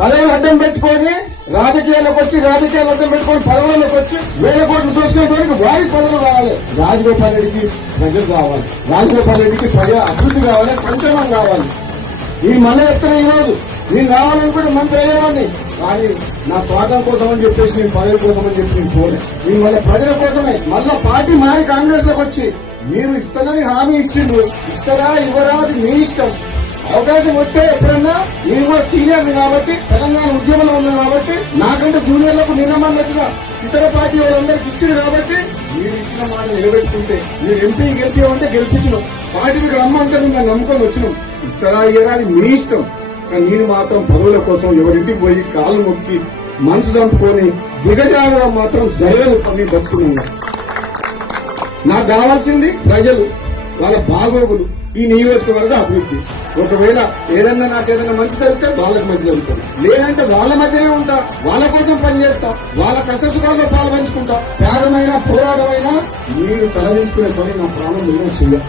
పదవులు అడ్డం పెట్టుకొని రాజకీయాలకు వచ్చి రాజకీయాలు అడ్డం పెట్టుకొని పదవులకు వచ్చి వేల కోట్లు చూసుకునేటువంటి వారికి పదవులు కావాలి. రాజగోపాల్ రెడ్డికి ప్రజలు కావాలి, రాజగోపాల్ రెడ్డికి ప్రజల అభివృద్ధి కావాలి, సంక్షేమం కావాలి. ఈ మళ్ళీ ఎత్తున ఈ రోజు నేను రావాలనుకుంటే మంత్రి అయ్యేవాడిని, కానీ నా స్వార్థం కోసం అని చెప్పేసి నేను పదవి కోసం అని చెప్పి నేను పోలే. నేను మళ్ళీ ప్రజల కోసమే మళ్ళా పార్టీ మారి కాంగ్రెస్ లోకి వచ్చి మీరు ఇస్తారని హామీ ఇచ్చిండ్రు, ఇస్తారా ఇవ్వరా అది మీ ఇష్టం. అవకాశం వస్తే ఎప్పుడన్నా నేను కూడా సీనియర్ కాబట్టి తెలంగాణ ఉద్యమంలో ఉన్నాను కాబట్టి నాకంటే జూనియర్లకు నిన్నమని వచ్చిన ఇతర పార్టీ వాళ్ళందరికీ ఇచ్చింది కాబట్టి మీరు ఇచ్చిన మాట నిలబెట్టుకుంటే మీరు ఎంపీ గెలిపామంటే గెలిపించినాం, పార్టీకి రమ్మంటే మేము నమ్ముకొని వచ్చినాం. ఇస్తారా ఇయ్యరా అది మీ ఇష్టం, కానీ నేను మాత్రం పదవుల కోసం ఎవరింటికి పోయి కాళ్ళు మొక్కి మనసు చంపుకొని దిగజారడం మాత్రం జరగదు. పని బతుకున్నాను. నాకు కావాల్సింది ప్రజలు, వాళ్ళ బాగోగులు, ఈ నియోజకవర్గ అభివృద్ధి. ఒకవేళ ఏదన్నా నాకేదన్నా మంచి జరిగితే వాళ్ళకి మంచి జరుగుతుంది, లేదంటే వాళ్ళ మధ్యనే ఉంటా, వాళ్ళ కోసం పనిచేస్తా, వాళ్ళ కష్టసుఖాల్లో పాల్పంచుకుంటా. త్యాగమైనా పోరాటమైనా మీరు తలదించుకునే పని నా ప్రాణం మీద చెయ్యాలి.